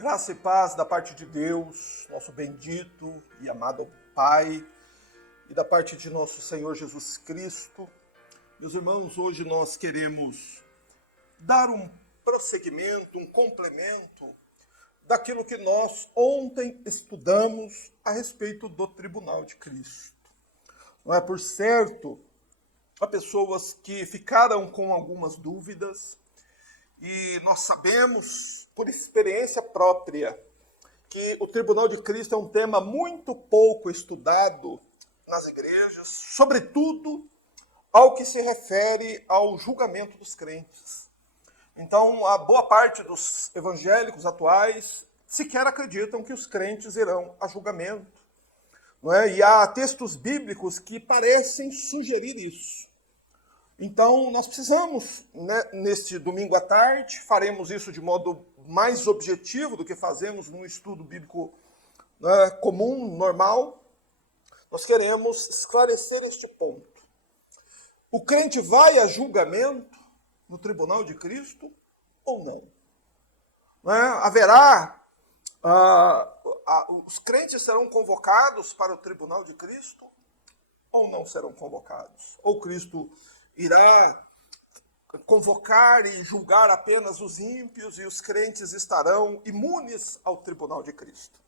Graça e paz da parte de Deus, nosso bendito e amado Pai, e da parte de nosso Senhor Jesus Cristo. Meus irmãos, hoje nós queremos dar um prosseguimento, um complemento daquilo que nós ontem estudamos a respeito do Tribunal de Cristo. Não é por certo, há pessoas que ficaram com algumas dúvidas, e nós sabemos, por experiência própria, que o Tribunal de Cristo é um tema muito pouco estudado nas igrejas, sobretudo ao que se refere ao julgamento dos crentes. Então, a boa parte dos evangélicos atuais sequer acreditam que os crentes irão a julgamento, não é? E há textos bíblicos que parecem sugerir isso. Então, nós precisamos, né, neste domingo à tarde, faremos isso de modo mais objetivo do que fazemos num estudo bíblico, né, comum, normal. Nós queremos esclarecer este ponto. O crente vai a julgamento no tribunal de Cristo ou não? Né? Haverá, os crentes serão convocados para o tribunal de Cristo ou não serão convocados? Ou Cristo irá convocar e julgar apenas os ímpios e os crentes estarão imunes ao tribunal de Cristo?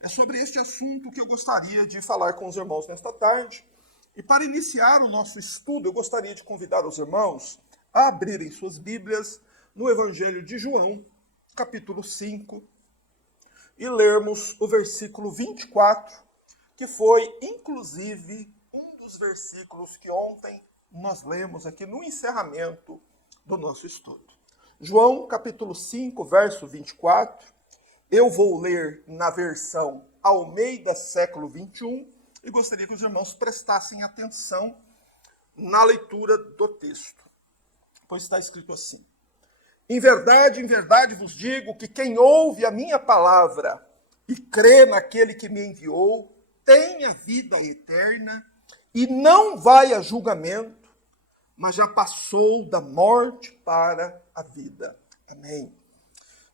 É sobre este assunto que eu gostaria de falar com os irmãos nesta tarde. E para iniciar o nosso estudo, eu gostaria de convidar os irmãos a abrirem suas Bíblias no Evangelho de João, capítulo 5, e lermos o versículo 24, que foi, inclusive, um dos versículos que ontem nós lemos aqui no encerramento do nosso estudo. João, capítulo 5, verso 24. Eu vou ler na versão Almeida, século 21, e gostaria que os irmãos prestassem atenção na leitura do texto, pois está escrito assim: em verdade vos digo que quem ouve a minha palavra e crê naquele que me enviou, tem a vida eterna e não vai a julgamento, mas já passou da morte para a vida. Amém.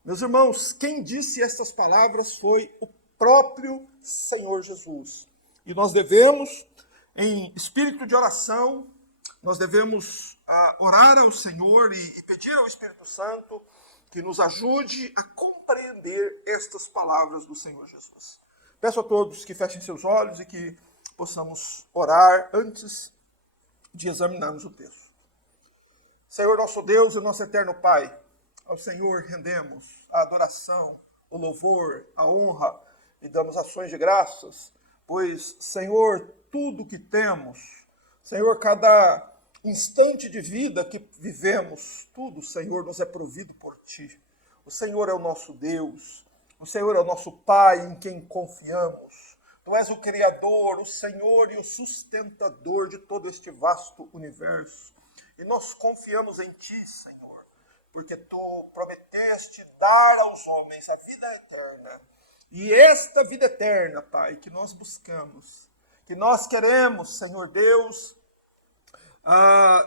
Meus irmãos, quem disse estas palavras foi o próprio Senhor Jesus. E nós devemos, em espírito de oração, nós devemos orar ao Senhor e pedir ao Espírito Santo que nos ajude a compreender estas palavras do Senhor Jesus. Peço a todos que fechem seus olhos e que possamos orar antes de examinarmos o texto. Senhor nosso Deus e nosso eterno Pai, ao Senhor rendemos a adoração, o louvor, a honra e damos ações de graças, pois, Senhor, tudo que temos, Senhor, cada instante de vida que vivemos, tudo, Senhor, nos é provido por Ti. O Senhor é o nosso Deus, o Senhor é o nosso Pai em quem confiamos. Tu és o Criador, o Senhor e o sustentador de todo este vasto universo. E nós confiamos em Ti, Senhor, porque Tu prometeste dar aos homens a vida eterna. E esta vida eterna, Pai, que nós buscamos, que nós queremos, Senhor Deus,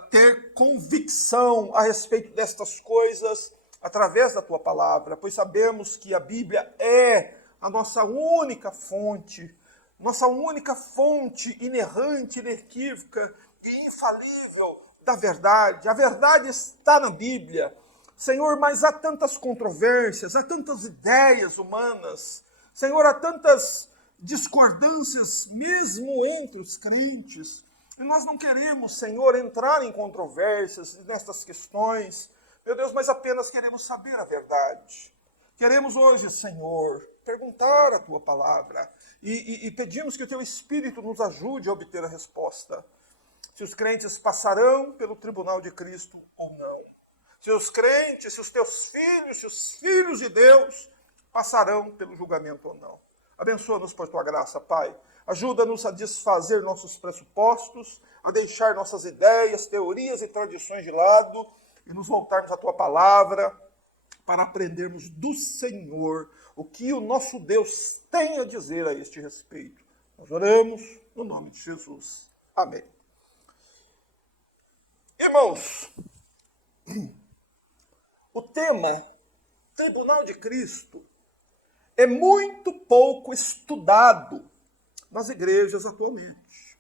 ter convicção a respeito destas coisas através da Tua palavra, pois sabemos que a Bíblia é a nossa única fonte inerrante, inequívoca e infalível da verdade. A verdade está na Bíblia. Senhor, mas há tantas controvérsias, há tantas ideias humanas, Senhor, há tantas discordâncias mesmo entre os crentes. E nós não queremos, Senhor, entrar em controvérsias nestas questões, meu Deus, mas apenas queremos saber a verdade. Queremos hoje, Senhor, perguntar a Tua palavra e pedimos que o Teu Espírito nos ajude a obter a resposta. Se os crentes passarão pelo tribunal de Cristo ou não. Se os crentes, se os Teus filhos, se os filhos de Deus passarão pelo julgamento ou não. Abençoa-nos por Tua graça, Pai. Ajuda-nos a desfazer nossos pressupostos, a deixar nossas ideias, teorias e tradições de lado e nos voltarmos à Tua palavra para aprendermos do Senhor o que o nosso Deus tem a dizer a este respeito. Nós oramos no nome de Jesus. Amém. Irmãos, o tema Tribunal de Cristo é muito pouco estudado nas igrejas atualmente.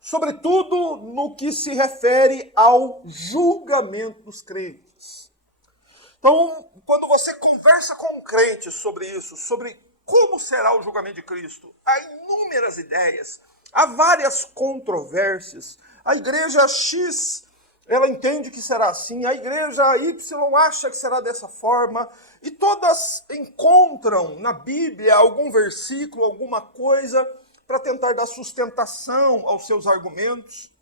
Sobretudo no que se refere ao julgamento dos crentes. Então, quando você conversa com um crente sobre isso, sobre como será o julgamento de Cristo, há inúmeras ideias, há várias controvérsias. A igreja X, ela entende que será assim, a igreja Y acha que será dessa forma, e todas encontram na Bíblia algum versículo, alguma coisa, para tentar dar sustentação aos seus argumentos.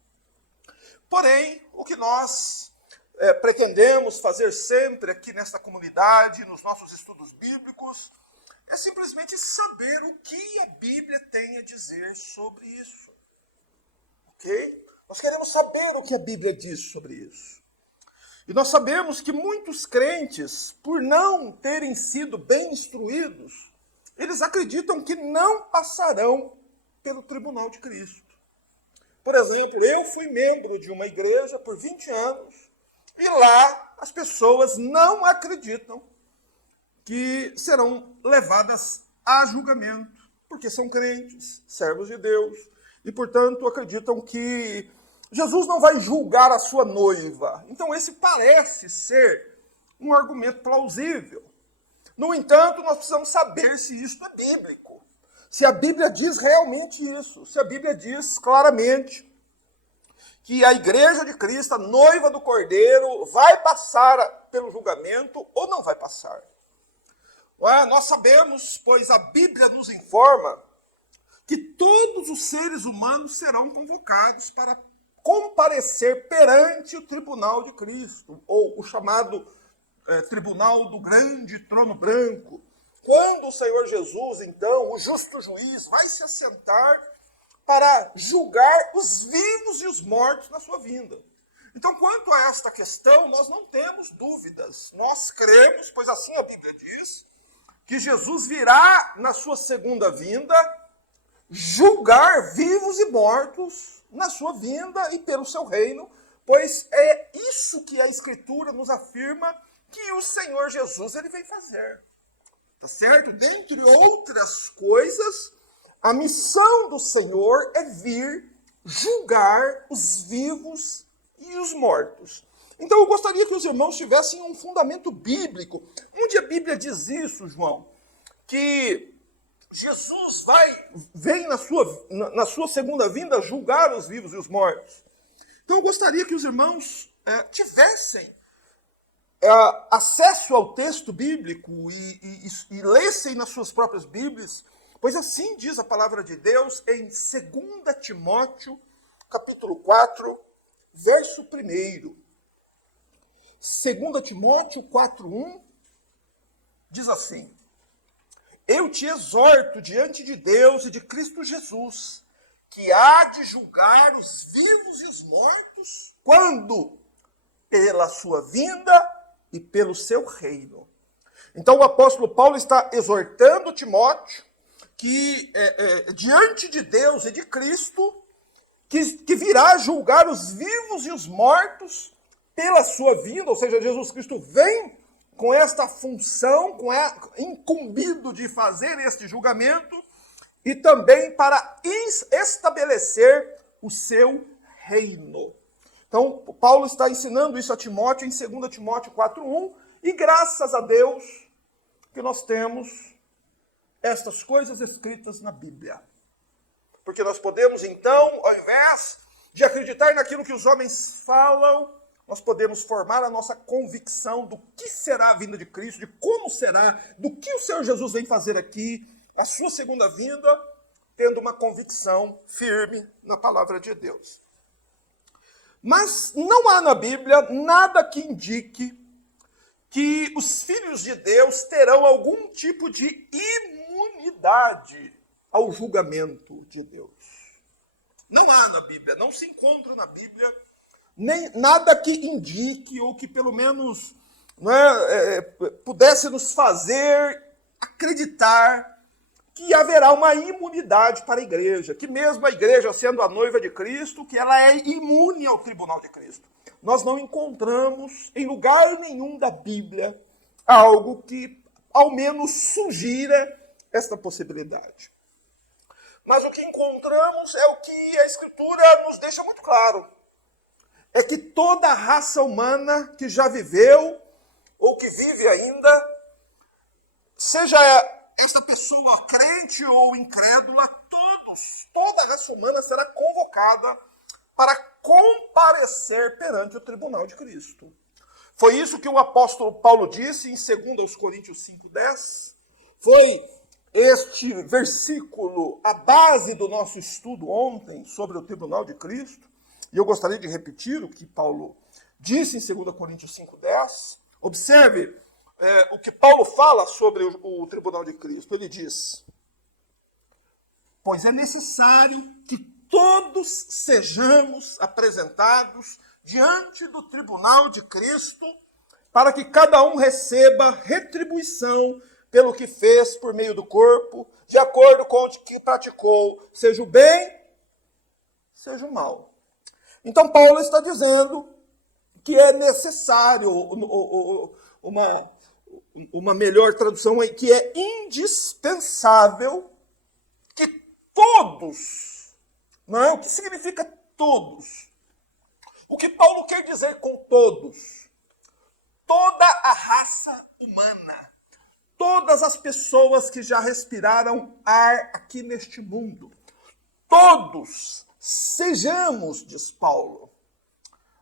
Porém, o que nós pretendemos fazer sempre aqui nesta comunidade, nos nossos estudos bíblicos, é simplesmente saber o que a Bíblia tem a dizer sobre isso. Ok? Nós queremos saber o que a Bíblia diz sobre isso. E nós sabemos que muitos crentes, por não terem sido bem instruídos, eles acreditam que não passarão pelo tribunal de Cristo. Por exemplo, eu fui membro de uma igreja por 20 anos, e lá as pessoas não acreditam que serão levadas a julgamento, porque são crentes, servos de Deus, e, portanto, acreditam que Jesus não vai julgar a sua noiva. Então, esse parece ser um argumento plausível. No entanto, nós precisamos saber se isso é bíblico, se a Bíblia diz realmente isso, se a Bíblia diz claramente que a igreja de Cristo, a noiva do Cordeiro, vai passar pelo julgamento ou não vai passar. Nós sabemos, pois a Bíblia nos informa, que todos os seres humanos serão convocados para comparecer perante o tribunal de Cristo, ou o chamado tribunal do grande trono branco. Quando o Senhor Jesus, então, o justo juiz, vai se assentar para julgar os vivos e os mortos na sua vinda. Então, quanto a esta questão, nós não temos dúvidas. Nós cremos, pois assim a Bíblia diz, que Jesus virá na sua segunda vinda julgar vivos e mortos na sua vinda e pelo seu reino, pois é isso que a Escritura nos afirma que o Senhor Jesus ele vem fazer. Tá certo? Dentre outras coisas, a missão do Senhor é vir julgar os vivos e os mortos. Então eu gostaria que os irmãos tivessem um fundamento bíblico. Onde a Bíblia diz isso, João? Que Jesus vem na sua segunda vinda julgar os vivos e os mortos. Então eu gostaria que os irmãos tivessem acesso ao texto bíblico e lessem nas suas próprias Bíblias, pois assim diz a palavra de Deus em 2 Timóteo, capítulo 4, verso 1. 2 Timóteo 4:1 diz assim: Eu te exorto diante de Deus e de Cristo Jesus, que há de julgar os vivos e os mortos, quando? Pela sua vinda e pelo seu reino. Então o apóstolo Paulo está exortando Timóteo que diante de Deus e de Cristo, que virá julgar os vivos e os mortos pela sua vinda, ou seja, Jesus Cristo vem com esta função, incumbido de fazer este julgamento, e também para estabelecer o seu reino. Então, Paulo está ensinando isso a Timóteo em 2 Timóteo 4:1, e graças a Deus que nós temos estas coisas escritas na Bíblia. Porque nós podemos, então, ao invés de acreditar naquilo que os homens falam, nós podemos formar a nossa convicção do que será a vinda de Cristo, de como será, do que o Senhor Jesus vem fazer aqui, a sua segunda vinda, tendo uma convicção firme na palavra de Deus. Mas não há na Bíblia nada que indique que os filhos de Deus terão algum tipo de imunidade ao julgamento de Deus. Não há na Bíblia, não se encontra na Bíblia nem nada que indique ou que pelo menos pudesse nos fazer acreditar que haverá uma imunidade para a igreja, que mesmo a igreja sendo a noiva de Cristo, que ela é imune ao tribunal de Cristo. Nós não encontramos em lugar nenhum da Bíblia algo que ao menos sugira esta possibilidade. Mas o que encontramos é o que a Escritura nos deixa muito claro. É que toda a raça humana que já viveu, ou que vive ainda, seja esta pessoa crente ou incrédula, toda a raça humana será convocada para comparecer perante o tribunal de Cristo. Foi isso que o apóstolo Paulo disse em 2 Coríntios 5:10. Foi este versículo a base do nosso estudo ontem sobre o tribunal de Cristo. E eu gostaria de repetir o que Paulo disse em 2 Coríntios 5:10. Observe o que Paulo fala sobre o tribunal de Cristo. Ele diz: pois é necessário que todos sejamos apresentados diante do tribunal de Cristo, para que cada um receba retribuição pelo que fez por meio do corpo, de acordo com o que praticou, seja o bem, seja o mal. Então Paulo está dizendo que é necessário, uma melhor tradução é que é indispensável que todos, não é? O que significa todos? O que Paulo quer dizer com todos? Toda a raça humana, todas as pessoas que já respiraram ar aqui neste mundo, todos sejamos, diz Paulo,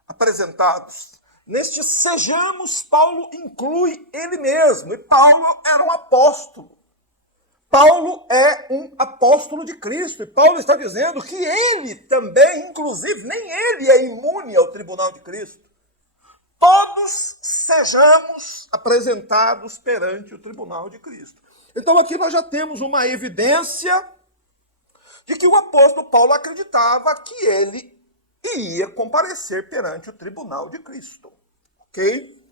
apresentados. Neste sejamos, Paulo inclui ele mesmo. E Paulo era um apóstolo. Paulo é um apóstolo de Cristo. E Paulo está dizendo que ele também, inclusive, nem ele é imune ao tribunal de Cristo. Todos sejamos apresentados perante o tribunal de Cristo. Então aqui nós já temos uma evidência de que o apóstolo Paulo acreditava que ele iria comparecer perante o tribunal de Cristo. Ok?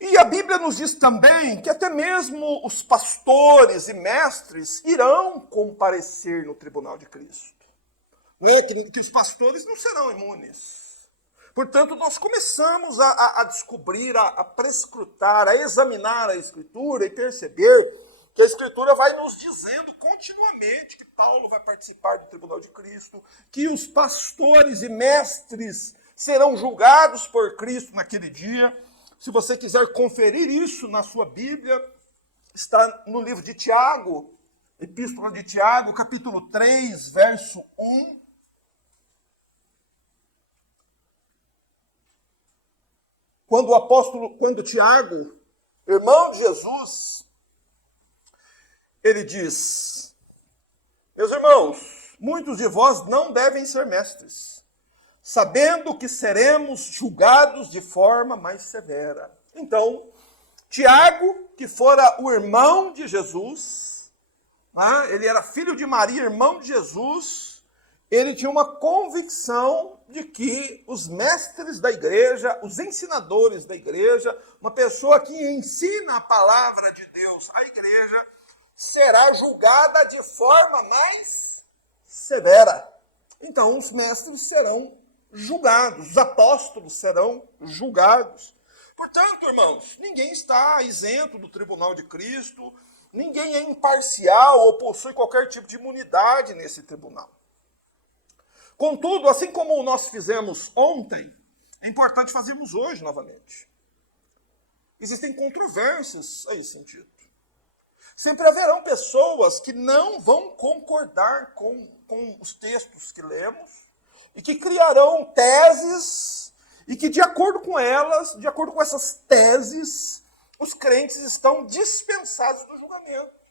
E a Bíblia nos diz também que até mesmo os pastores e mestres irão comparecer no tribunal de Cristo. Não é? Que os pastores não serão imunes. Portanto, nós começamos a descobrir, a prescrutar, a examinar a Escritura e perceber que a Escritura vai nos dizendo continuamente que Paulo vai participar do tribunal de Cristo, que os pastores e mestres serão julgados por Cristo naquele dia. Se você quiser conferir isso na sua Bíblia, está no livro de Tiago, Epístola de Tiago, capítulo 3, verso 1. Quando Tiago, irmão de Jesus, ele diz: meus irmãos, muitos de vós não devem ser mestres, sabendo que seremos julgados de forma mais severa. Então, Tiago, que fora o irmão de Jesus, ele era filho de Maria, irmão de Jesus, ele tinha uma convicção de que os mestres da igreja, os ensinadores da igreja, uma pessoa que ensina a palavra de Deus à igreja, será julgada de forma mais severa. Então, os mestres serão julgados, os apóstolos serão julgados. Portanto, irmãos, ninguém está isento do tribunal de Cristo, ninguém é imparcial ou possui qualquer tipo de imunidade nesse tribunal. Contudo, assim como nós fizemos ontem, é importante fazermos hoje novamente. Existem controvérsias a esse sentido. Sempre haverão pessoas que não vão concordar com os textos que lemos e que criarão teses e que, de acordo com elas, de acordo com essas teses, os crentes estão dispensados do julgamento.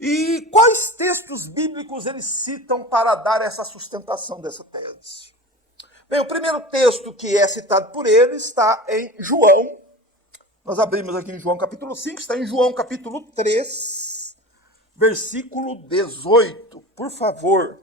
E quais textos bíblicos eles citam para dar essa sustentação dessa tese? Bem, o primeiro texto que é citado por eles está em João. Nós abrimos aqui em João capítulo 5, está em João capítulo 3, versículo 18. Por favor.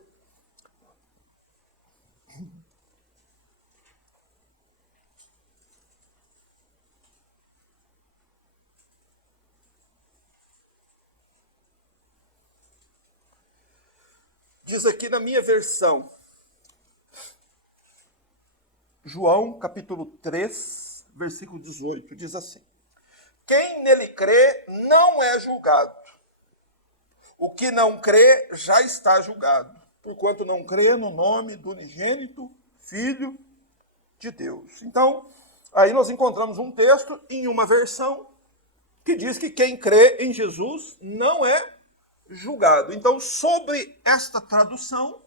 Diz aqui na minha versão, João capítulo 3, versículo 18, diz assim: quem nele crê não é julgado. O que não crê já está julgado, porquanto não crê no nome do unigênito Filho de Deus. Então, aí nós encontramos um texto em uma versão que diz que quem crê em Jesus não é julgado. Então, sobre esta tradução,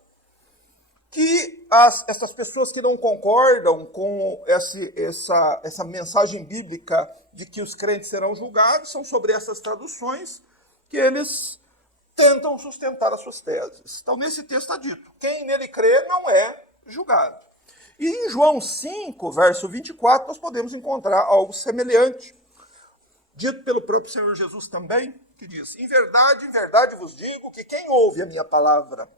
que essas pessoas que não concordam com essa mensagem bíblica de que os crentes serão julgados, são sobre essas traduções que eles tentam sustentar as suas teses. Então, nesse texto está dito, quem nele crê não é julgado. E em João 5, verso 24, nós podemos encontrar algo semelhante, dito pelo próprio Senhor Jesus também, que diz, em verdade vos digo que quem ouve a minha palavra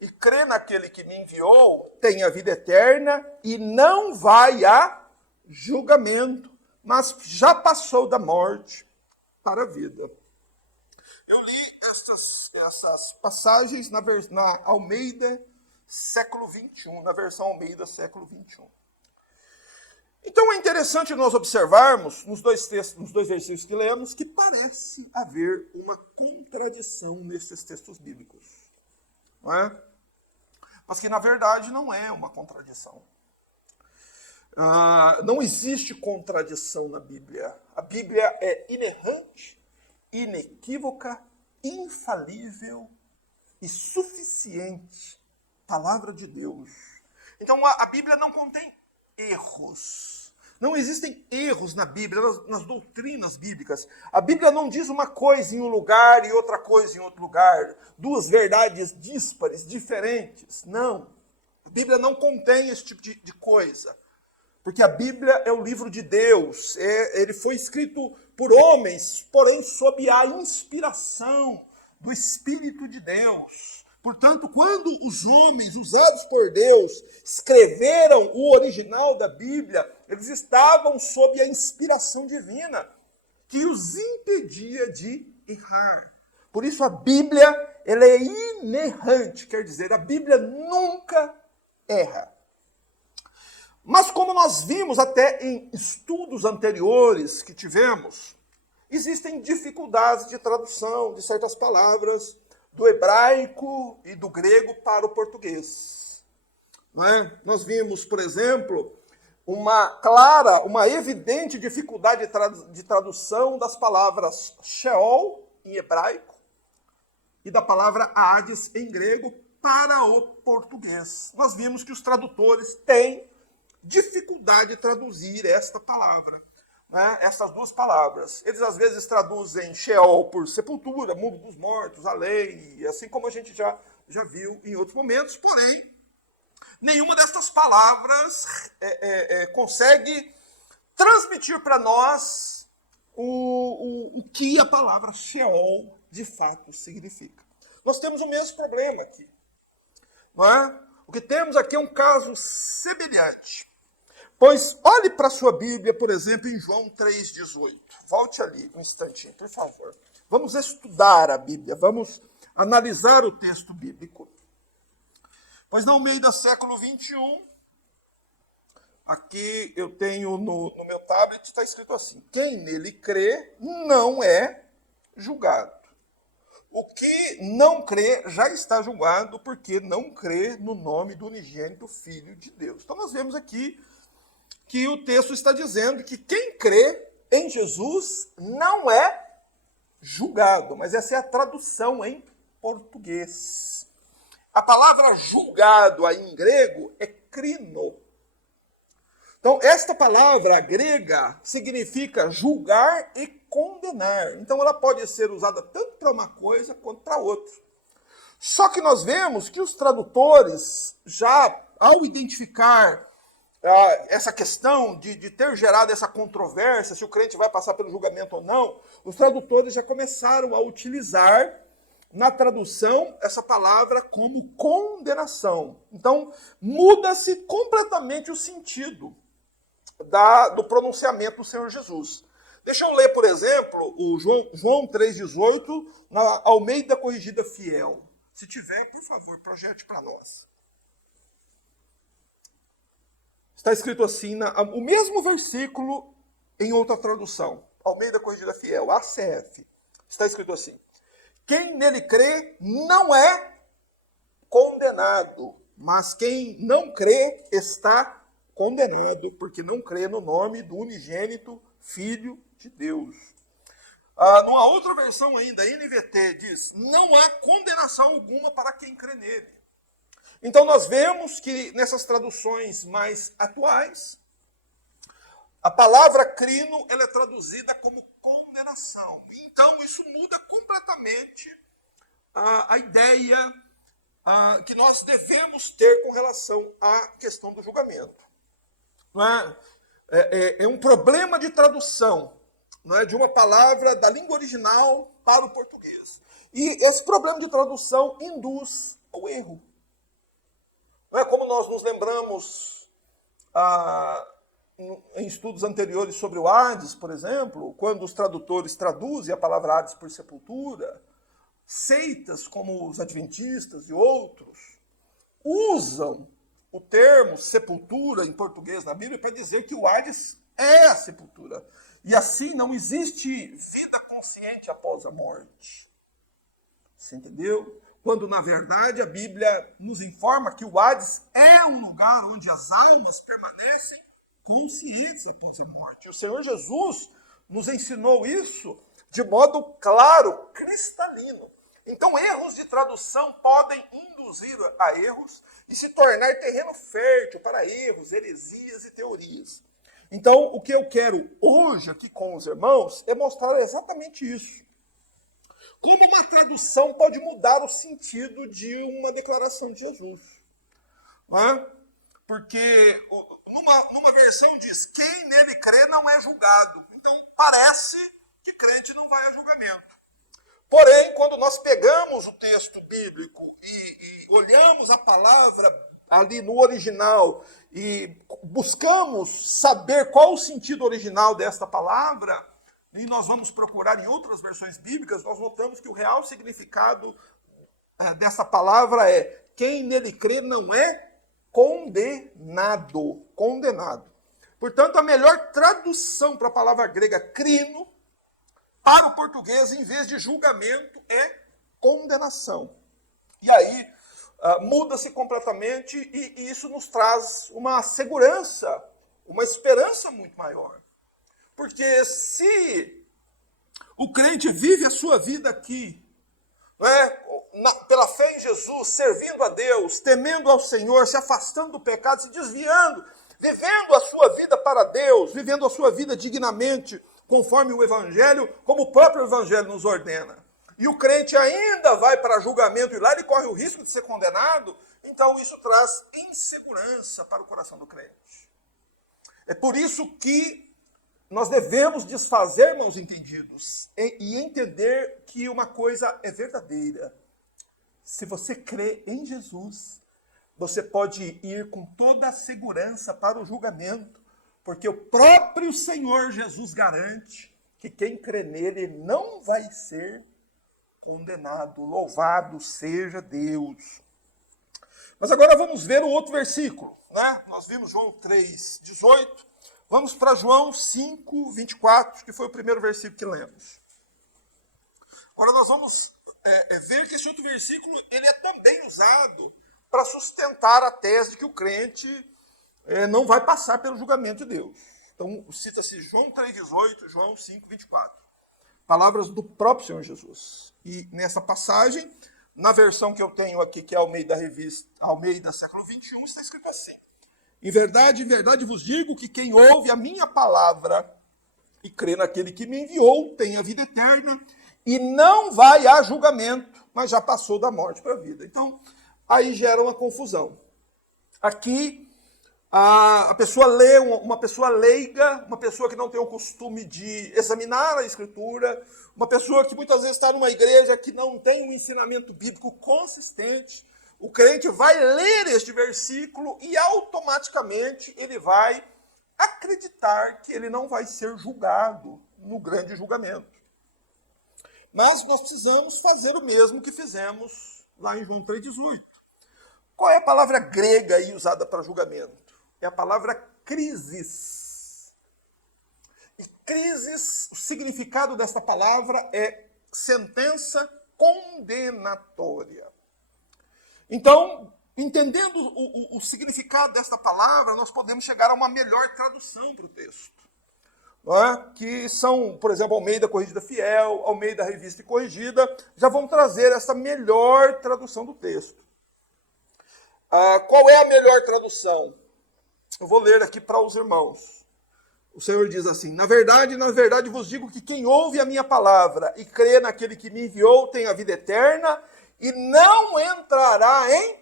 e crê naquele que me enviou, tem a vida eterna e não vai a julgamento, mas já passou da morte para a vida. Eu li essas passagens na Almeida século XXI, na versão Almeida século XXI. Então é interessante nós observarmos nos dois versículos que lemos que parece haver uma contradição nesses textos bíblicos. Não é? Mas que, na verdade, não é uma contradição. Não existe contradição na Bíblia. A Bíblia é inerrante, inequívoca, infalível e suficiente. Palavra de Deus. Então, a Bíblia não contém erros. Não existem erros na Bíblia, nas doutrinas bíblicas. A Bíblia não diz uma coisa em um lugar e outra coisa em outro lugar. Duas verdades díspares, diferentes. Não. A Bíblia não contém esse tipo de coisa. Porque a Bíblia é o livro de Deus. Ele foi escrito por homens, porém sob a inspiração do Espírito de Deus. Portanto, quando os homens usados por Deus escreveram o original da Bíblia, eles estavam sob a inspiração divina, que os impedia de errar. Por isso a Bíblia ela é inerrante, quer dizer, a Bíblia nunca erra. Mas como nós vimos até em estudos anteriores que tivemos, existem dificuldades de tradução de certas palavras do hebraico e do grego para o português. Não é? Nós vimos, por exemplo, uma evidente dificuldade de tradução das palavras Sheol, em hebraico, e da palavra Hades, em grego, para o português. Nós vimos que os tradutores têm dificuldade de traduzir esta palavra. Né, essas duas palavras. Eles às vezes traduzem Sheol por sepultura, mundo dos mortos, a lei, assim como a gente já viu em outros momentos, porém, nenhuma destas palavras consegue transmitir para nós o que a palavra Sheol de fato significa. Nós temos o mesmo problema aqui. Não é? O que temos aqui é um caso semelhante. Pois olhe para a sua Bíblia, por exemplo, em João 3,18. Volte ali um instantinho, por favor. Vamos estudar a Bíblia, vamos analisar o texto bíblico. Pois no meio do século XXI, aqui eu tenho no meu tablet, está escrito assim, quem nele crê não é julgado. O que não crê já está julgado porque não crê no nome do unigênito Filho de Deus. Então nós vemos aqui que o texto está dizendo que quem crê em Jesus não é julgado, mas essa é a tradução em português. A palavra julgado aí em grego é krino. Então, esta palavra grega significa julgar e condenar. Então, ela pode ser usada tanto para uma coisa quanto para outra. Só que nós vemos que os tradutores, já ao identificar essa questão de ter gerado essa controvérsia, se o crente vai passar pelo julgamento ou não, os tradutores já começaram a utilizar na tradução essa palavra como condenação. Então, muda-se completamente o sentido do pronunciamento do Senhor Jesus. Deixa eu ler, por exemplo, o João 3,18 na Almeida Corrigida Fiel. Se tiver, por favor, projete para nós. Está escrito assim, o mesmo versículo em outra tradução. Almeida Corrigida Fiel, ACF. Está escrito assim: quem nele crê não é condenado, mas quem não crê está condenado, porque não crê no nome do unigênito Filho de Deus. Numa outra versão ainda, NVT, diz: não há condenação alguma para quem crê nele. Então nós vemos que nessas traduções mais atuais, a palavra crino ela é traduzida como condenação. Então isso muda completamente a ideia que nós devemos ter com relação à questão do julgamento. Não é um problema de tradução, não é, de uma palavra da língua original para o português. E esse problema de tradução induz ao erro. Não é como nós nos lembramos em estudos anteriores sobre o Hades, por exemplo, quando os tradutores traduzem a palavra Hades por sepultura, seitas como os adventistas e outros usam o termo sepultura em português na Bíblia para dizer que o Hades é a sepultura. E assim não existe vida consciente após a morte. Você entendeu? Quando, na verdade, a Bíblia nos informa que o Hades é um lugar onde as almas permanecem conscientes após a morte. E o Senhor Jesus nos ensinou isso de modo claro, cristalino. Então, erros de tradução podem induzir a erros e se tornar terreno fértil para erros, heresias e teorias. Então, o que eu quero hoje aqui com os irmãos é mostrar exatamente isso. Como uma tradução pode mudar o sentido de uma declaração de Jesus. Não é? Porque numa versão diz, quem nele crê não é julgado. Então, parece que crente não vai a julgamento. Porém, quando nós pegamos o texto bíblico e olhamos a palavra ali no original e buscamos saber qual o sentido original desta palavra, e nós vamos procurar em outras versões bíblicas, nós notamos que o real significado dessa palavra é: quem nele crê não é condenado. Condenado. Portanto, a melhor tradução para a palavra grega crino, para o português, em vez de julgamento, é condenação. E aí, muda-se completamente e isso nos traz uma segurança, uma esperança muito maior. Porque se o crente vive a sua vida aqui, não é? Pela fé em Jesus, servindo a Deus, temendo ao Senhor, se afastando do pecado, se desviando, vivendo a sua vida para Deus, vivendo a sua vida dignamente, conforme o Evangelho, como o próprio Evangelho nos ordena. E o crente ainda vai para julgamento e lá ele corre o risco de ser condenado, então isso traz insegurança para o coração do crente. É por isso que nós devemos desfazer maus entendidos e entender que uma coisa é verdadeira. Se você crê em Jesus, você pode ir com toda a segurança para o julgamento, porque o próprio Senhor Jesus garante que quem crê nele não vai ser condenado. Louvado seja Deus. Mas agora vamos ver o outro versículo, né? Nós vimos João 3:18. Vamos para João 5:24, que foi o primeiro versículo que lemos. Agora nós vamos ver que esse outro versículo ele é também usado para sustentar a tese de que o crente não vai passar pelo julgamento de Deus. Então, cita-se João 3:18, João 5:24. Palavras do próprio Senhor Jesus. E nessa passagem, na versão que eu tenho aqui, que é Almeida Revista, Almeida século XXI, está escrito assim: em verdade vos digo que quem ouve a minha palavra e crê naquele que me enviou tem a vida eterna e não vai a julgamento, mas já passou da morte para a vida. Então, aí gera uma confusão. Aqui, a pessoa lê, uma pessoa leiga, uma pessoa que não tem o costume de examinar a Escritura, uma pessoa que muitas vezes está numa igreja que não tem um ensinamento bíblico consistente, o crente vai ler este versículo e automaticamente ele vai acreditar que ele não vai ser julgado no grande julgamento. Mas nós precisamos fazer o mesmo que fizemos lá em João 3:18. Qual é a palavra grega aí usada para julgamento? É a palavra crisis. E crises, o significado desta palavra é sentença condenatória. Então, entendendo o significado desta palavra, nós podemos chegar a uma melhor tradução para o texto. Não é? Que são, por exemplo, Almeida Corrigida Fiel, Almeida Revista e Corrigida, já vão trazer essa melhor tradução do texto. Qual é a melhor tradução? Eu vou ler aqui para os irmãos. O Senhor diz assim: na verdade vos digo que quem ouve a minha palavra e crê naquele que me enviou tem a vida eterna e não entrará em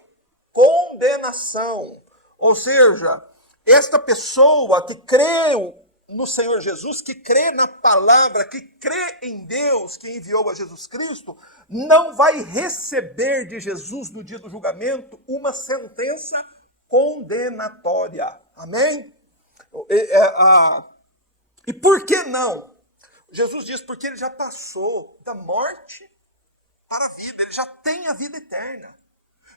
condenação. Ou seja, esta pessoa que creu no Senhor Jesus, que crê na palavra, que crê em Deus, que enviou a Jesus Cristo, não vai receber de Jesus no dia do julgamento uma sentença condenatória. Amém? E por que não? Jesus diz porque ele já passou da morte para a vida, ele já tem a vida eterna.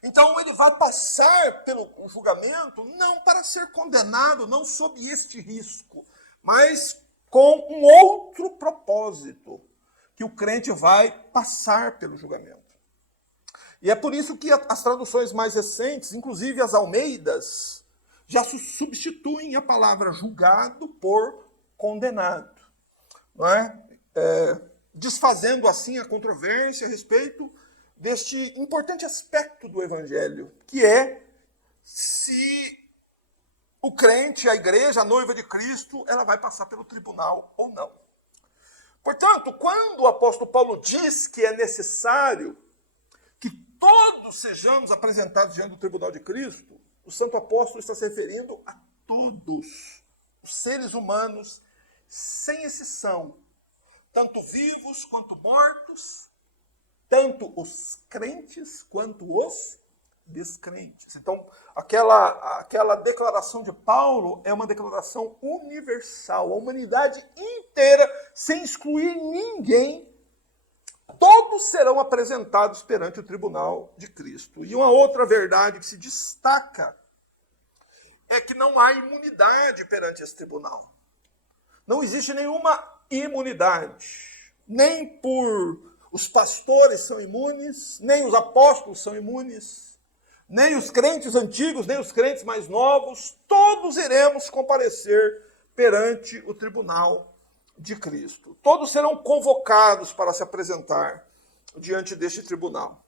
Então ele vai passar pelo julgamento não para ser condenado, não sob este risco, mas com um outro propósito, que o crente vai passar pelo julgamento. E é por isso que as traduções mais recentes, inclusive as Almeidas, já substituem a palavra julgado por condenado. Não é? Desfazendo assim a controvérsia a respeito deste importante aspecto do Evangelho, que é se o crente, a igreja, a noiva de Cristo, ela vai passar pelo tribunal ou não. Portanto, quando o apóstolo Paulo diz que é necessário que todos sejamos apresentados diante do tribunal de Cristo, o santo apóstolo está se referindo a todos os seres humanos, sem exceção, tanto vivos quanto mortos, tanto os crentes quanto os descrentes. Então, aquela declaração de Paulo é uma declaração universal. A humanidade inteira, sem excluir ninguém, todos serão apresentados perante o tribunal de Cristo. E uma outra verdade que se destaca é que não há imunidade perante esse tribunal. Não existe nenhuma imunidade. Nem por os pastores são imunes, nem os apóstolos são imunes, nem os crentes antigos, nem os crentes mais novos, todos iremos comparecer perante o tribunal de Cristo. Todos serão convocados para se apresentar diante deste tribunal.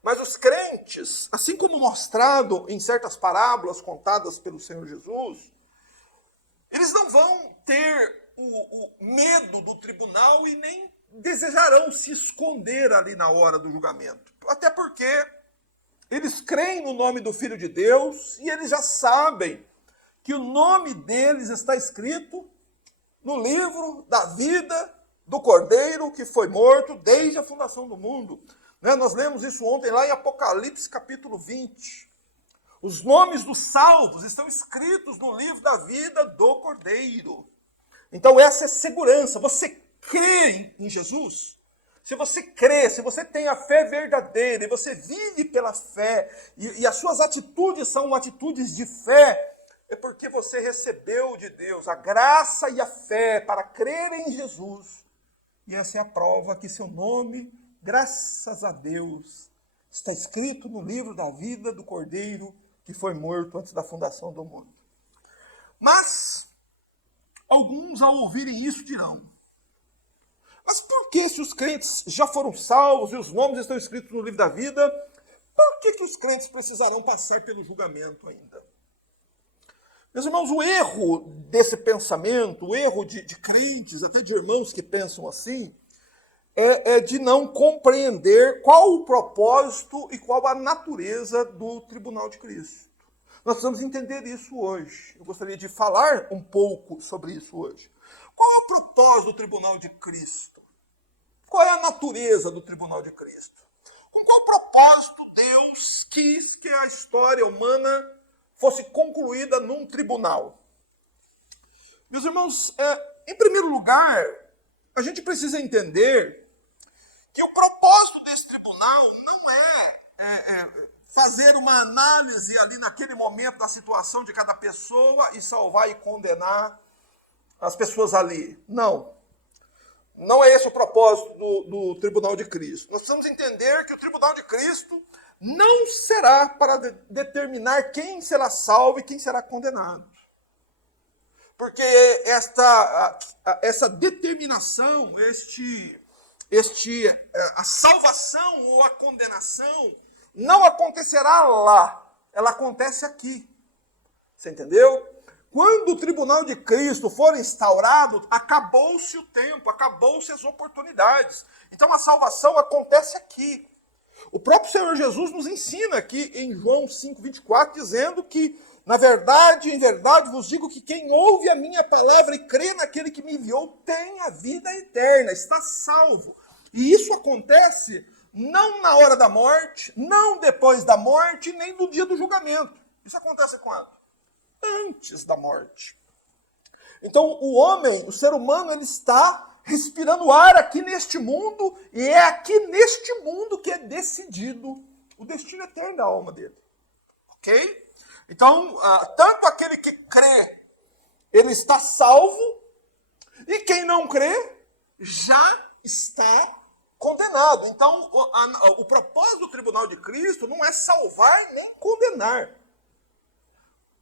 Mas os crentes, assim como mostrado em certas parábolas contadas pelo Senhor Jesus, eles não vão ter o medo do tribunal e nem desejarão se esconder ali na hora do julgamento. Até porque eles creem no nome do Filho de Deus e eles já sabem que o nome deles está escrito no livro da vida do Cordeiro que foi morto desde a fundação do mundo. Nós lemos isso ontem lá em Apocalipse capítulo 20. Os nomes dos salvos estão escritos no livro da vida do Cordeiro. Então essa é segurança. Você crê em Jesus? Se você crê, se você tem a fé verdadeira e você vive pela fé e as suas atitudes são atitudes de fé, é porque você recebeu de Deus a graça e a fé para crer em Jesus. E essa é a prova que seu nome, graças a Deus, está escrito no livro da vida do Cordeiro que foi morto antes da fundação do mundo. Mas alguns, ao ouvirem isso, dirão: mas por que, se os crentes já foram salvos e os nomes estão escritos no livro da vida, por que os crentes precisarão passar pelo julgamento ainda? Meus irmãos, o erro desse pensamento, o erro de crentes, até de irmãos que pensam assim, é de não compreender qual o propósito e qual a natureza do tribunal de Cristo. Nós precisamos entender isso hoje. Eu gostaria de falar um pouco sobre isso hoje. Qual é o propósito do tribunal de Cristo? Qual é a natureza do tribunal de Cristo? Com qual propósito Deus quis que a história humana fosse concluída num tribunal? Meus irmãos, em primeiro lugar, a gente precisa entender que o propósito desse tribunal não é fazer uma análise ali naquele momento da situação de cada pessoa e salvar e condenar as pessoas ali. Não. Não é esse o propósito do tribunal de Cristo. Nós precisamos entender que o tribunal de Cristo não será para determinar quem será salvo e quem será condenado. Porque essa determinação, a salvação ou a condenação não acontecerá lá, ela acontece aqui. Você entendeu? Quando o tribunal de Cristo for instaurado, acabou-se o tempo, acabou-se as oportunidades. Então a salvação acontece aqui. O próprio Senhor Jesus nos ensina aqui em João 5,24, dizendo que, na verdade, em verdade vos digo que quem ouve a minha palavra e crê naquele que me enviou tem a vida eterna, está salvo. E isso acontece não na hora da morte, não depois da morte, nem no dia do julgamento. Isso acontece quando? Antes da morte. Então o homem, o ser humano, ele está respirando ar aqui neste mundo, e é aqui neste mundo que é decidido o destino eterno da alma dele. Ok? Então, tanto aquele que crê, ele está salvo, e quem não crê, já está condenado. Então, o propósito do tribunal de Cristo não é salvar nem condenar.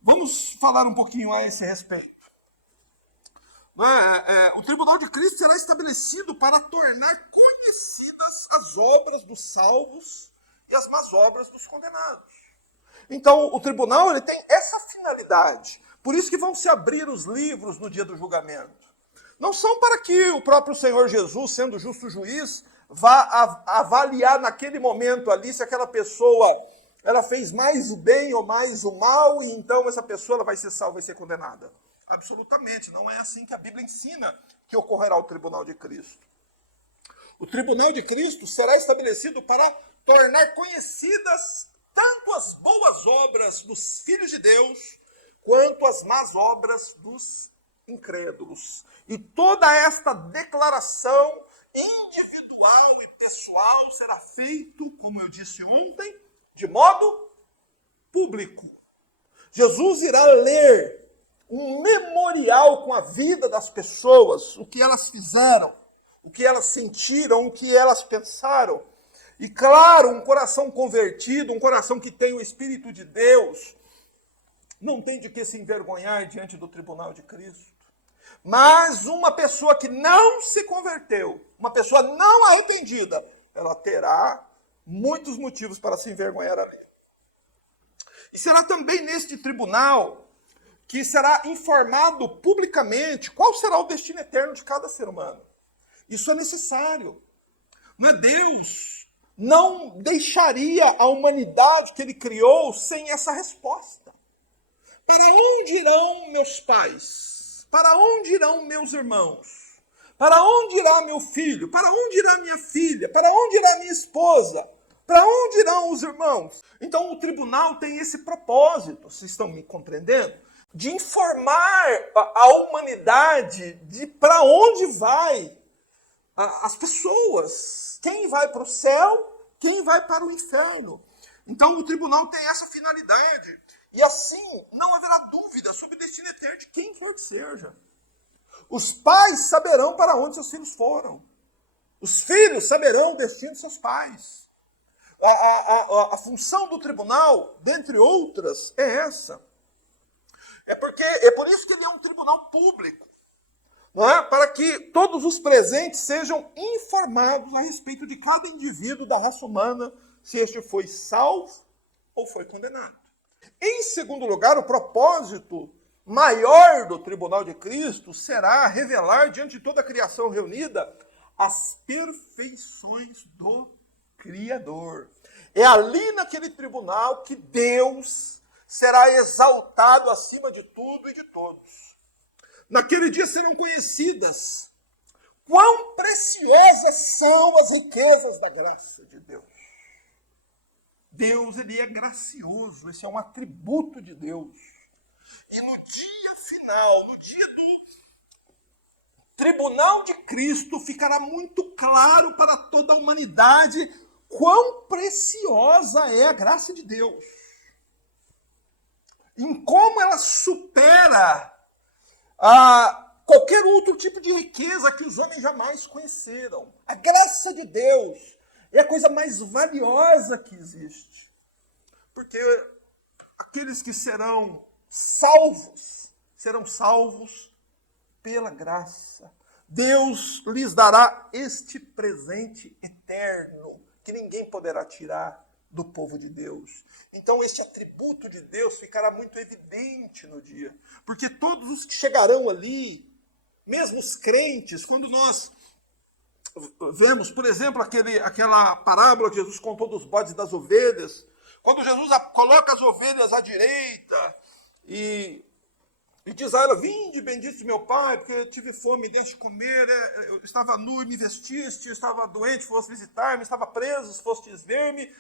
Vamos falar um pouquinho a esse respeito. O tribunal de Cristo será estabelecido para tornar conhecidas as obras dos salvos e as más obras dos condenados. Então, o tribunal ele tem essa finalidade. Por isso que vão se abrir os livros no dia do julgamento. Não são para que o próprio Senhor Jesus, sendo justo juiz, vá avaliar naquele momento ali se aquela pessoa ela fez mais o bem ou mais o mal, e então essa pessoa ela vai ser salva e ser condenada. Absolutamente, não é assim que a Bíblia ensina que ocorrerá o tribunal de Cristo. O tribunal de Cristo será estabelecido para tornar conhecidas tanto as boas obras dos filhos de Deus, quanto as más obras dos incrédulos. E toda esta declaração individual e pessoal será feito, como eu disse ontem, de modo público. Jesus irá ler um memorial com a vida das pessoas, o que elas fizeram, o que elas sentiram, o que elas pensaram. E claro, um coração convertido, um coração que tem o Espírito de Deus, não tem de que se envergonhar diante do tribunal de Cristo. Mas uma pessoa que não se converteu, uma pessoa não arrependida, ela terá muitos motivos para se envergonhar ali. E será também neste tribunal que será informado publicamente qual será o destino eterno de cada ser humano. Isso é necessário. Mas Deus não deixaria a humanidade que ele criou sem essa resposta. Para onde irão meus pais? Para onde irão meus irmãos? Para onde irá meu filho? Para onde irá minha filha? Para onde irá minha esposa? Para onde irão os irmãos? Então o tribunal tem esse propósito, vocês estão me compreendendo? De informar a humanidade de para onde vai as pessoas. Quem vai para o céu, quem vai para o inferno. Então o tribunal tem essa finalidade. E assim não haverá dúvida sobre o destino eterno de quem quer que seja. Os pais saberão para onde seus filhos foram. Os filhos saberão o destino de seus pais. A função do tribunal, dentre outras, é essa. É por isso que ele é um tribunal público. Não é? Para que todos os presentes sejam informados a respeito de cada indivíduo da raça humana, se este foi salvo ou foi condenado. Em segundo lugar, o propósito maior do tribunal de Cristo será revelar diante de toda a criação reunida as perfeições do Criador. É ali naquele tribunal que Deus será exaltado acima de tudo e de todos. Naquele dia serão conhecidas quão preciosas são as riquezas da graça de Deus. Deus, ele é gracioso, esse é um atributo de Deus. E no dia final, no dia do tribunal de Cristo, ficará muito claro para toda a humanidade quão preciosa é a graça de Deus. Em como ela supera qualquer outro tipo de riqueza que os homens jamais conheceram. A graça de Deus é a coisa mais valiosa que existe. Porque aqueles que serão salvos pela graça. Deus lhes dará este presente eterno, que ninguém poderá tirar do povo de Deus. Então este atributo de Deus ficará muito evidente no dia. Porque todos os que chegarão ali, mesmo os crentes, quando nós vemos, por exemplo, aquela parábola que Jesus contou dos bodes e das ovelhas, quando Jesus coloca as ovelhas à direita e diz a ela: vinde, bendito meu pai, porque eu tive fome e me deste comer, eu estava nu e me vestiste, eu estava doente, foste visitar-me, estava preso, fostes ver-me.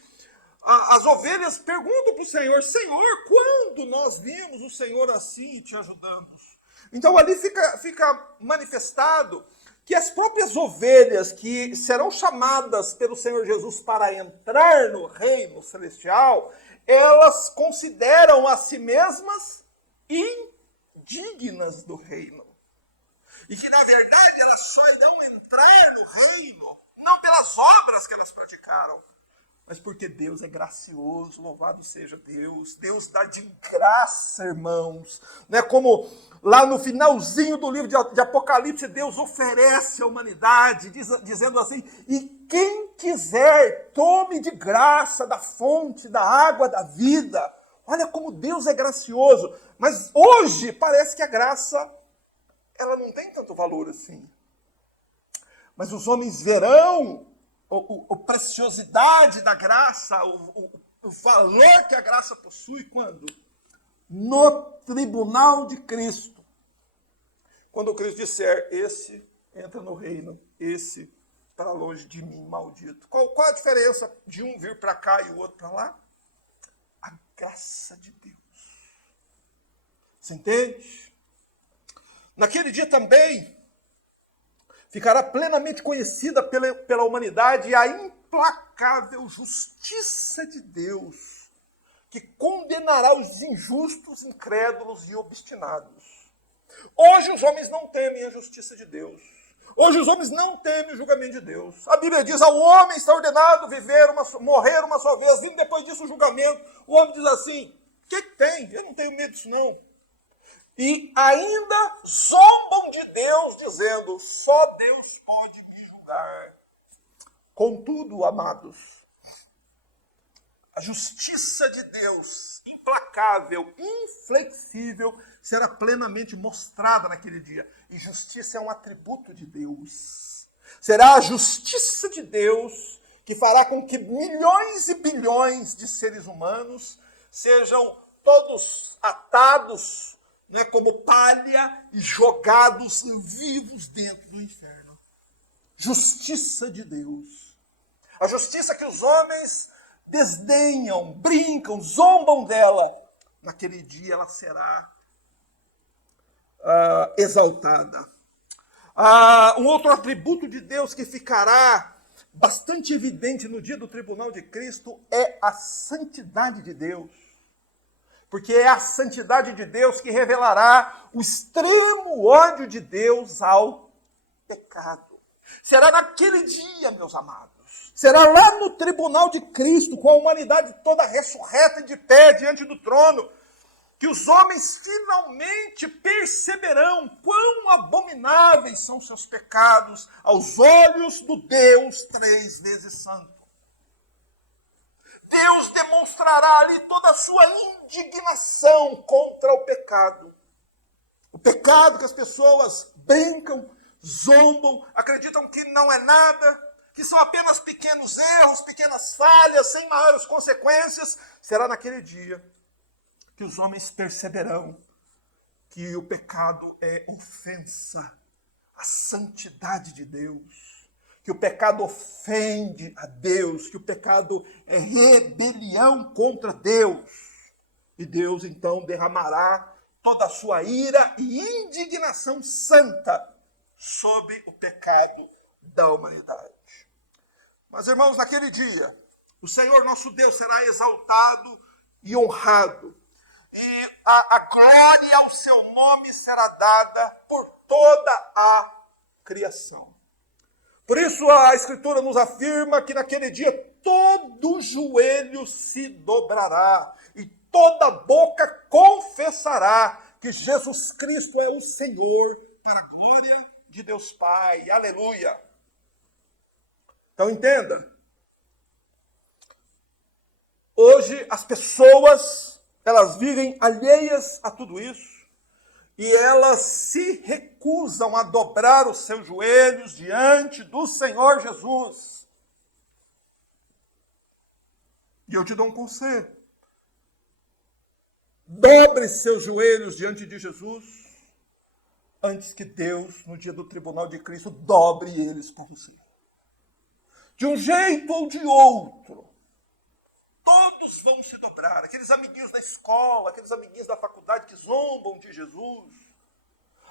As ovelhas perguntam para o Senhor: Senhor, quando nós vimos o Senhor assim e te ajudamos? Então ali fica manifestado que as próprias ovelhas que serão chamadas pelo Senhor Jesus para entrar no reino celestial, elas consideram a si mesmas indignas do reino. E que, na verdade, elas só irão entrar no reino, não pelas obras que elas praticaram, mas porque Deus é gracioso, louvado seja Deus. Deus dá de graça, irmãos. Né? Como lá no finalzinho do livro de Apocalipse, Deus oferece à humanidade, dizendo assim: e quem quiser, tome de graça da fonte, da água da vida. Olha como Deus é gracioso. Mas hoje parece que a graça, ela não tem tanto valor assim. Mas os homens verão a preciosidade da graça, o valor que a graça possui, quando? No tribunal de Cristo. Quando Cristo disser: esse entra no reino, esse para longe de mim, maldito. Qual a diferença de um vir para cá e o outro para lá? A graça de Deus. Você entende? Naquele dia também ficará plenamente conhecida pela humanidade a implacável justiça de Deus, que condenará os injustos, incrédulos e obstinados. Hoje os homens não temem a justiça de Deus. Hoje os homens não temem o julgamento de Deus. A Bíblia diz: ao homem está ordenado morrer uma só vez, vindo depois disso o julgamento. O homem diz assim: o que tem? Eu não tenho medo disso não. E ainda zombam de Deus, dizendo: só Deus pode me julgar. Contudo, amados, a justiça de Deus, implacável, inflexível, será plenamente mostrada naquele dia. E justiça é um atributo de Deus. Será a justiça de Deus que fará com que milhões e bilhões de seres humanos sejam todos atados, né, como palha, e jogados vivos dentro do inferno. Justiça de Deus. A justiça que os homens desdenham, brincam, zombam dela. Naquele dia ela será exaltada. Um outro atributo de Deus que ficará bastante evidente no dia do tribunal de Cristo é a santidade de Deus. Porque é a santidade de Deus que revelará o extremo ódio de Deus ao pecado. Será naquele dia, meus amados, será lá no tribunal de Cristo, com a humanidade toda ressurreta e de pé diante do trono, que os homens finalmente perceberão quão abomináveis são seus pecados aos olhos do Deus 3 vezes santo. Deus demonstrará ali toda a sua indignação contra o pecado. O pecado que as pessoas brincam, zombam, acreditam que não é nada, que são apenas pequenos erros, pequenas falhas, sem maiores consequências. Será naquele dia que os homens perceberão que o pecado é ofensa à santidade de Deus. Que o pecado ofende a Deus, que o pecado é rebelião contra Deus. E Deus, então, derramará toda a sua ira e indignação santa sobre o pecado da humanidade. Mas, irmãos, naquele dia, o Senhor nosso Deus será exaltado e honrado. e a glória ao seu nome será dada por toda a criação. Por isso a Escritura nos afirma que naquele dia todo joelho se dobrará e toda boca confessará que Jesus Cristo é o Senhor, para a glória de Deus Pai. Aleluia! Então entenda, hoje as pessoas, elas vivem alheias a tudo isso e elas se recusam a dobrar os seus joelhos diante do Senhor Jesus. E eu te dou um conselho. Dobre seus joelhos diante de Jesus antes que Deus, no dia do tribunal de Cristo, dobre eles por você. De um jeito ou de outro, todos vão se dobrar. Aqueles amiguinhos da escola, aqueles amiguinhos da faculdade que zombam de Jesus,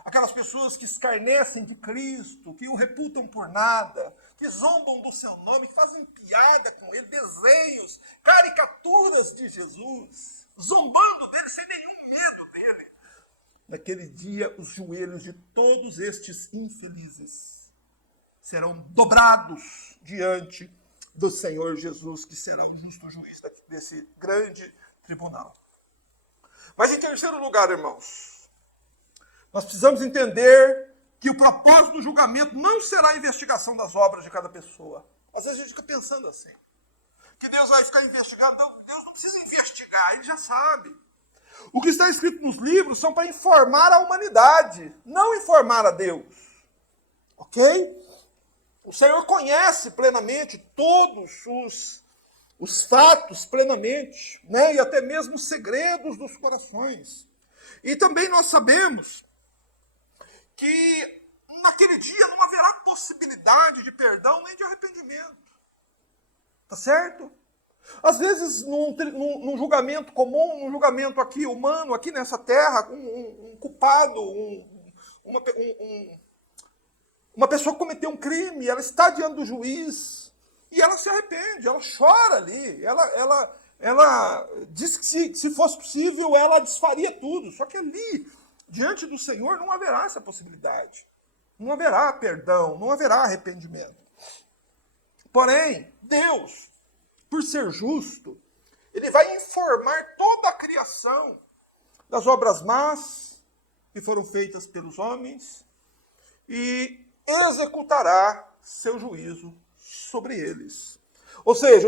aquelas pessoas que escarnecem de Cristo, que o reputam por nada, que zombam do seu nome, que fazem piada com ele, desenhos, caricaturas de Jesus, zombando dele sem nenhum medo dele. Naquele dia, os joelhos de todos estes infelizes serão dobrados diante do Senhor Jesus, que será o justo juiz desse grande tribunal. Mas em terceiro lugar, irmãos, nós precisamos entender que o propósito do julgamento não será a investigação das obras de cada pessoa. Às vezes a gente fica pensando assim, que Deus vai ficar investigando. Deus não precisa investigar, ele já sabe. O que está escrito nos livros são para informar a humanidade, não informar a Deus. Ok? O Senhor conhece plenamente todos os fatos plenamente, né? E até mesmo os segredos dos corações. E também nós sabemos que naquele dia não haverá possibilidade de perdão nem de arrependimento. Tá certo? Às vezes, num julgamento comum, num julgamento aqui humano, aqui nessa terra, um culpado, uma pessoa cometeu um crime, ela está diante do juiz e ela se arrepende, ela chora ali, ela diz que se fosse possível ela desfaria tudo, só que ali, diante do Senhor, não haverá essa possibilidade, não haverá perdão, não haverá arrependimento. Porém, Deus, por ser justo, ele vai informar toda a criação das obras más que foram feitas pelos homens e executará seu juízo sobre eles. Ou seja,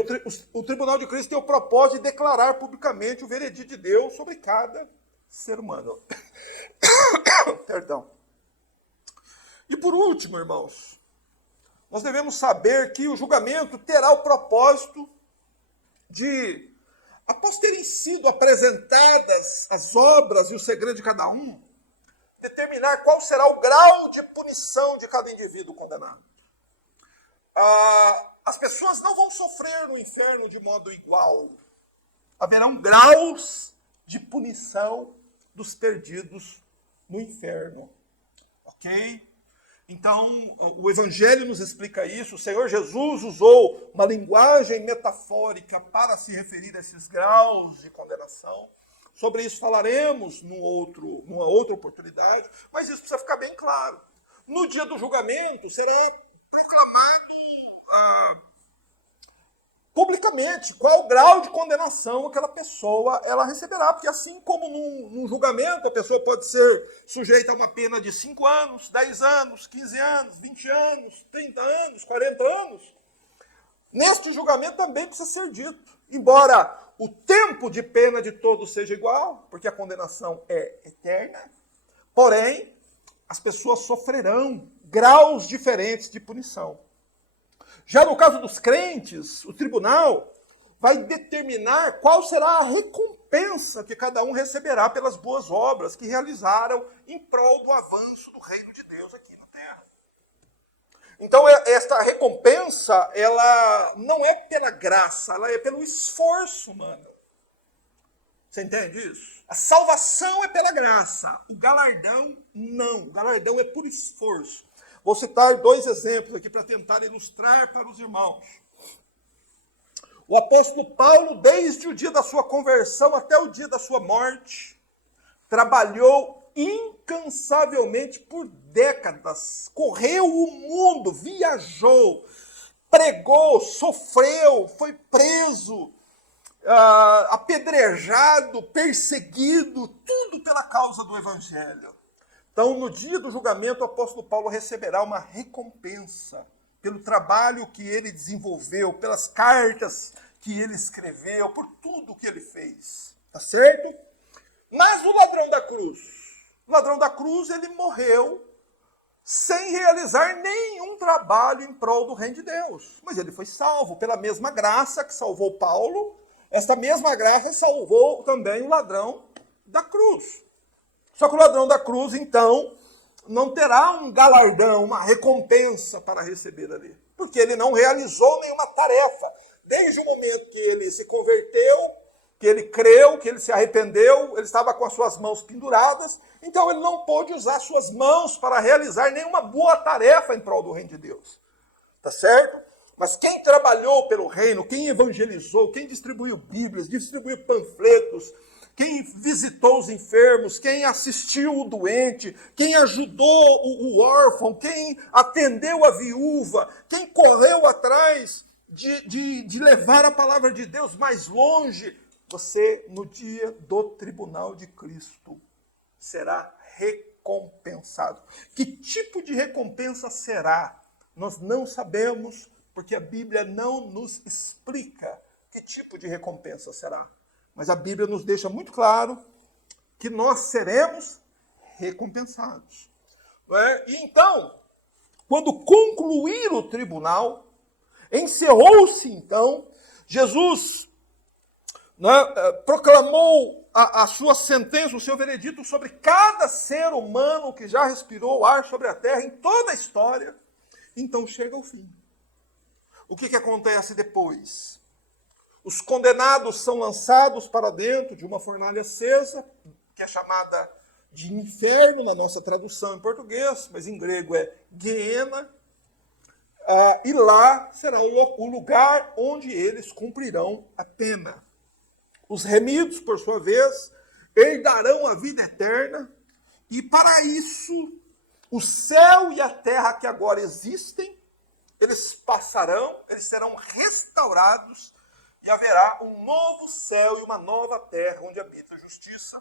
o Tribunal de Cristo tem o propósito de declarar publicamente o veredito de Deus sobre cada ser humano. Perdão. E por último, irmãos, nós devemos saber que o julgamento terá o propósito de, após terem sido apresentadas as obras e o segredo de cada um, determinar qual será o grau de punição de cada indivíduo condenado. As pessoas não vão sofrer no inferno de modo igual. Haverão graus de punição dos perdidos no inferno. Ok? Então, o Evangelho nos explica isso. O Senhor Jesus usou uma linguagem metafórica para se referir a esses graus de condenação. Sobre isso falaremos numa outra oportunidade, mas isso precisa ficar bem claro. No dia do julgamento será proclamado publicamente qual o grau de condenação aquela pessoa ela receberá, porque assim como num julgamento a pessoa pode ser sujeita a uma pena de 5 anos, 10 anos, 15 anos, 20 anos, 30 anos, 40 anos, neste julgamento também precisa ser dito. Embora o tempo de pena de todos seja igual, porque a condenação é eterna, porém, as pessoas sofrerão graus diferentes de punição. Já no caso dos crentes, o tribunal vai determinar qual será a recompensa que cada um receberá pelas boas obras que realizaram em prol do avanço do reino de Deus aqui na terra. Então, esta recompensa, ela não é pela graça, ela é pelo esforço humano. Você entende isso? A salvação é pela graça, o galardão não. O galardão é por esforço. Vou citar 2 exemplos aqui para tentar ilustrar para os irmãos. O apóstolo Paulo, desde o dia da sua conversão até o dia da sua morte, trabalhou incansavelmente por décadas, correu o mundo, viajou, pregou, sofreu, foi preso, apedrejado, perseguido, tudo pela causa do evangelho. Então, no dia do julgamento, o apóstolo Paulo receberá uma recompensa pelo trabalho que ele desenvolveu, pelas cartas que ele escreveu, por tudo que ele fez. Tá certo? Mas o ladrão da cruz, ele morreu sem realizar nenhum trabalho em prol do reino de Deus. Mas ele foi salvo pela mesma graça que salvou Paulo. Esta mesma graça salvou também o ladrão da cruz. Só que o ladrão da cruz, então, não terá um galardão, uma recompensa para receber ali. Porque ele não realizou nenhuma tarefa. Desde o momento que ele se converteu, que ele creu, que ele se arrependeu, ele estava com as suas mãos penduradas, então ele não pôde usar suas mãos para realizar nenhuma boa tarefa em prol do reino de Deus. Tá certo? Mas quem trabalhou pelo reino, quem evangelizou, quem distribuiu Bíblias, distribuiu panfletos, quem visitou os enfermos, quem assistiu o doente, quem ajudou o órfão, quem atendeu a viúva, quem correu atrás de levar a palavra de Deus mais longe, você, no dia do tribunal de Cristo, será recompensado. Que tipo de recompensa será? Nós não sabemos, porque a Bíblia não nos explica que tipo de recompensa será. Mas a Bíblia nos deixa muito claro que nós seremos recompensados. Não é? E então, quando concluir o tribunal, encerrou-se então, Jesus proclamou a sua sentença, o seu veredito sobre cada ser humano que já respirou ar sobre a terra em toda a história. Então chega ao fim. O que acontece depois? Os condenados são lançados para dentro de uma fornalha acesa, que é chamada de inferno na nossa tradução em português, mas em grego é Geena. E lá será o lugar onde eles cumprirão a pena. Os remidos, por sua vez, herdarão a vida eterna, e para isso, o céu e a terra que agora existem, eles passarão, eles serão restaurados, e haverá um novo céu e uma nova terra onde habita a justiça.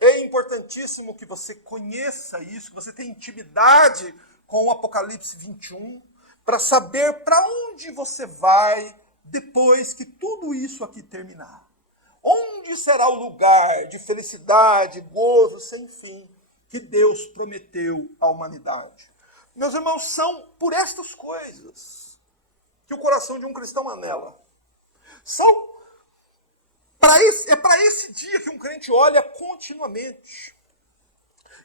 É importantíssimo que você conheça isso, que você tenha intimidade com o Apocalipse 21, para saber para onde você vai depois que tudo isso aqui terminar. Onde será o lugar de felicidade, gozo sem fim que Deus prometeu à humanidade? Meus irmãos, são por estas coisas que o coração de um cristão anela. É para esse dia que um crente olha continuamente.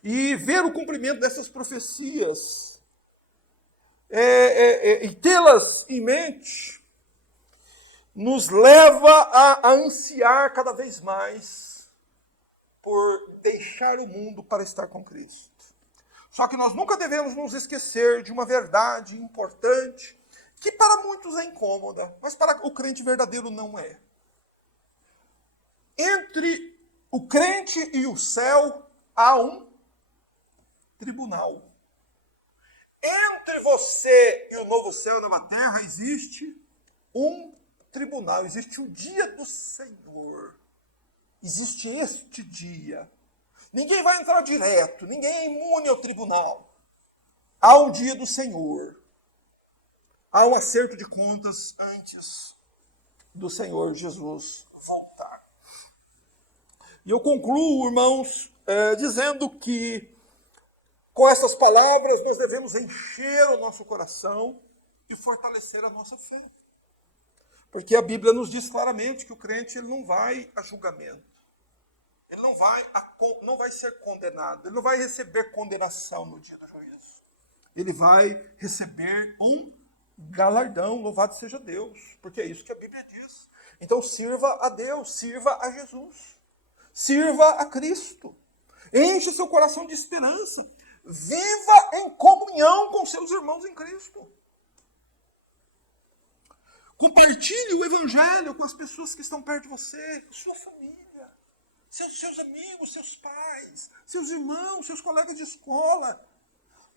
E ver o cumprimento dessas profecias e tê-las em mente nos leva a ansiar cada vez mais por deixar o mundo para estar com Cristo. Só que nós nunca devemos nos esquecer de uma verdade importante, que para muitos é incômoda, mas para o crente verdadeiro não é. Entre o crente e o céu há um tribunal. Entre você e o novo céu e a nova terra existe um tribunal, existe o dia do Senhor. Existe este dia. Ninguém vai entrar direto, ninguém é imune ao tribunal. Há um dia do Senhor. Há um acerto de contas antes do Senhor Jesus voltar. E eu concluo, irmãos, dizendo que com essas palavras nós devemos encher o nosso coração e fortalecer a nossa fé. Porque a Bíblia nos diz claramente que o crente ele não vai a julgamento. Ele não vai ser condenado. Ele não vai receber condenação no dia do juízo. Ele vai receber um galardão, louvado seja Deus. Porque é isso que a Bíblia diz. Então sirva a Deus, sirva a Jesus. Sirva a Cristo. Enche seu coração de esperança. Viva em comunhão com seus irmãos em Cristo. Compartilhe o evangelho com as pessoas que estão perto de você, sua família, seus amigos, seus pais, seus irmãos, seus colegas de escola.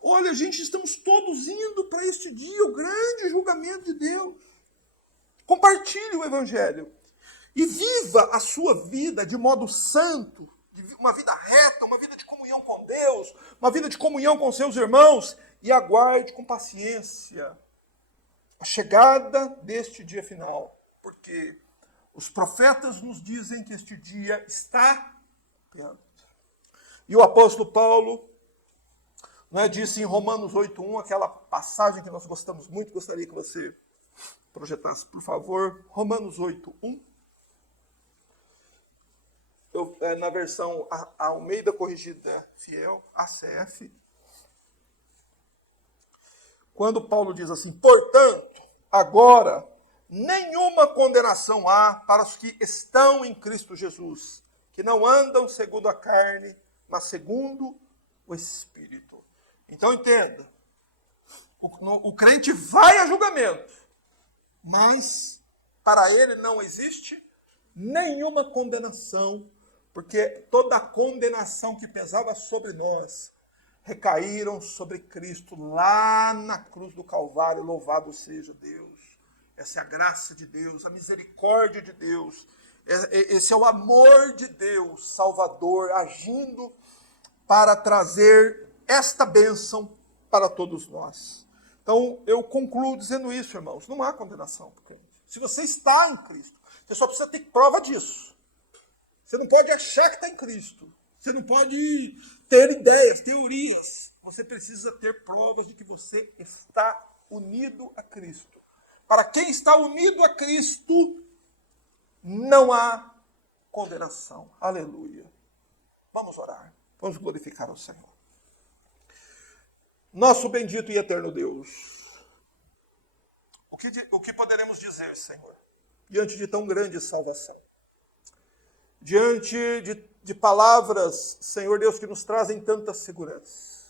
Olha, gente, estamos todos indo para este dia, o grande julgamento de Deus. Compartilhe o evangelho e viva a sua vida de modo santo, uma vida reta, uma vida de comunhão com Deus, uma vida de comunhão com seus irmãos, e aguarde com paciência a chegada deste dia final, porque os profetas nos dizem que este dia está perto. E o apóstolo Paulo, disse em Romanos 8:1, aquela passagem que nós gostamos muito, gostaria que você projetasse, por favor, Romanos 8:1. Na versão Almeida Corrigida Fiel, ACF, quando Paulo diz assim: portanto, agora, nenhuma condenação há para os que estão em Cristo Jesus, que não andam segundo a carne, mas segundo o Espírito. Então entenda, o crente vai a julgamento, mas para ele não existe nenhuma condenação, porque toda a condenação que pesava sobre nós recaíram sobre Cristo lá na cruz do Calvário. Louvado seja Deus. Essa é a graça de Deus, a misericórdia de Deus. Esse é o amor de Deus, Salvador, agindo para trazer esta bênção para todos nós. Então, eu concluo dizendo isso, irmãos. Não há condenação para o crente. Se você está em Cristo, você só precisa ter prova disso. Você não pode achar que está em Cristo. Você não pode ter ideias, teorias. Você precisa ter provas de que você está unido a Cristo. Para quem está unido a Cristo, não há condenação. Aleluia. Vamos orar. Vamos glorificar ao Senhor. Nosso bendito e eterno Deus, o que poderemos dizer, Senhor, diante de tão grande salvação? Diante de palavras, Senhor Deus, que nos trazem tanta segurança.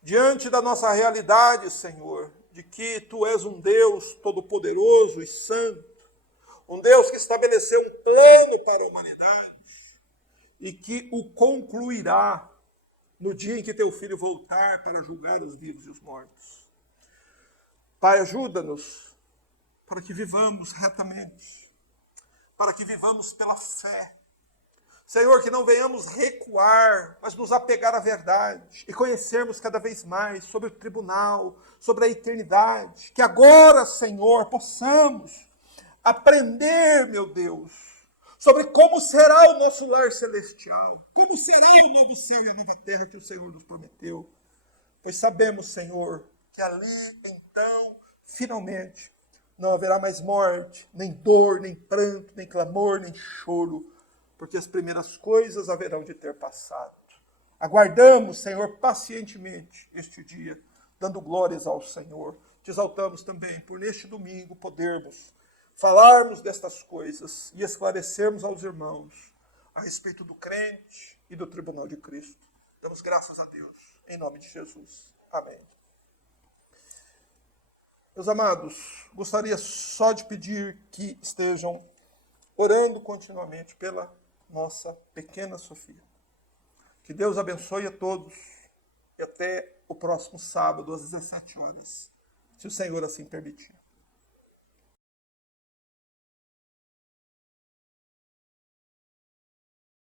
Diante da nossa realidade, Senhor, de que Tu és um Deus todo-poderoso e santo, um Deus que estabeleceu um plano para a humanidade e que o concluirá no dia em que Teu Filho voltar para julgar os vivos e os mortos. Pai, ajuda-nos para que vivamos retamente, para que vivamos pela fé. Senhor, que não venhamos recuar, mas nos apegar à verdade e conhecermos cada vez mais sobre o tribunal, sobre a eternidade. Que agora, Senhor, possamos aprender, meu Deus, sobre como será o nosso lar celestial, como será o novo céu e a nova terra que o Senhor nos prometeu. Pois sabemos, Senhor, que ali, então, finalmente, não haverá mais morte, nem dor, nem pranto, nem clamor, nem choro, porque as primeiras coisas haverão de ter passado. Aguardamos, Senhor, pacientemente este dia, dando glórias ao Senhor. Te exaltamos também por neste domingo podermos falarmos destas coisas e esclarecermos aos irmãos a respeito do crente e do tribunal de Cristo. Damos graças a Deus, em nome de Jesus. Amém. Meus amados, gostaria só de pedir que estejam orando continuamente pela nossa pequena Sofia. Que Deus abençoe a todos e até o próximo sábado, às 17 horas, se o Senhor assim permitir.